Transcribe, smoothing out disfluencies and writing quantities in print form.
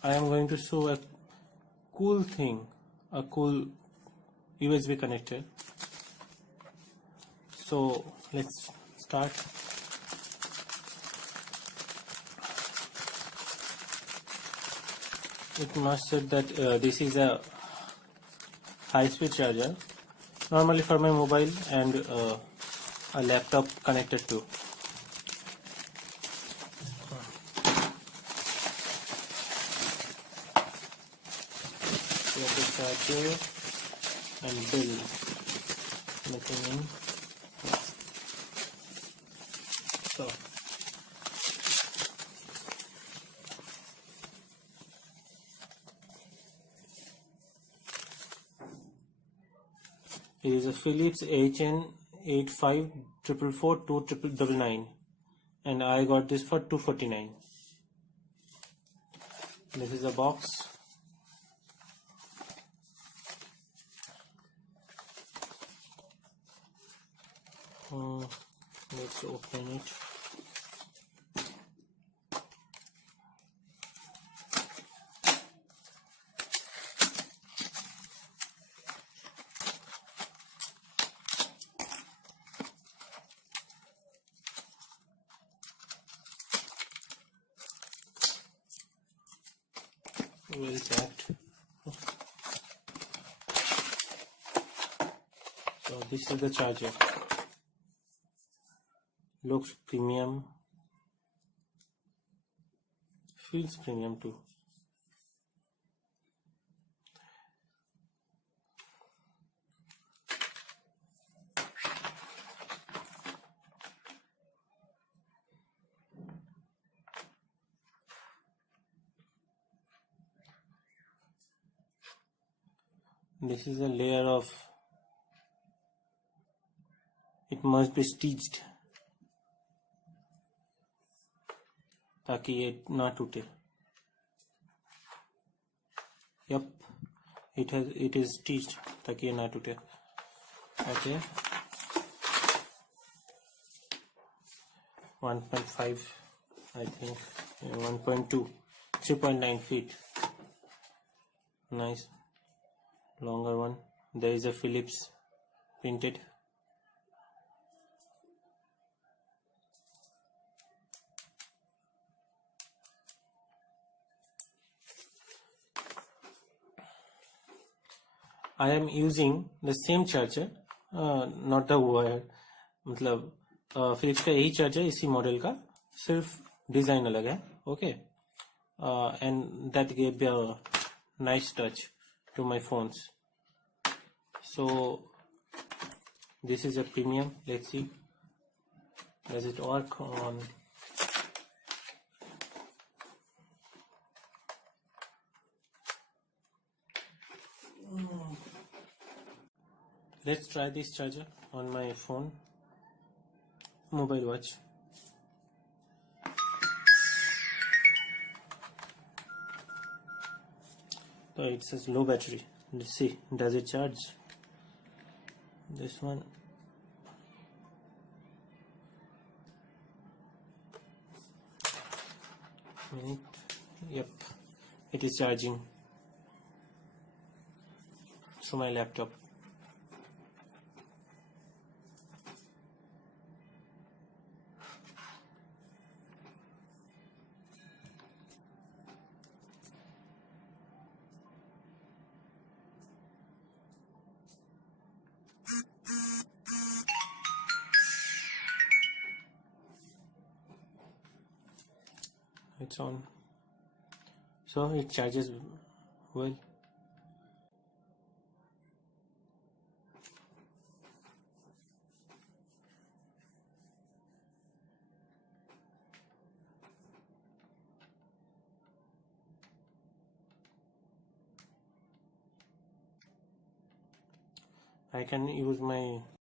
I am going to show a cool thing, a cool USB connector. So let's start. It must say that this is a high-speed charger, normally for my mobile and a laptop connected to. The charger and bill, nothing in. So it is a Philips HN85444299 and I got this for $249. This is a box. Let's open it. Well packed. So this is the charger. Looks premium, feels premium too. This is a layer of, it must be stitched ताकि ये ना टूटे. Yep, it is stitched ताकि ये ना टूटे. Okay, 1.5 I think, 1.2, 3.9 feet. Nice, longer one. There is a Philips printed. I am using the same charger, not the wire. मतलब Philips का यही चार्जर इसी मॉडल का, सिर्फ डिजाइन अलग है. Okay, and that gave a nice touch to my phones. So this is a premium. Let's see, does it work on? Let's try this charger on my phone, mobile watch. So it says low battery. Let's see, does it charge? This one. Yep, it is charging through my laptop. It's on, so it charges well. I can use my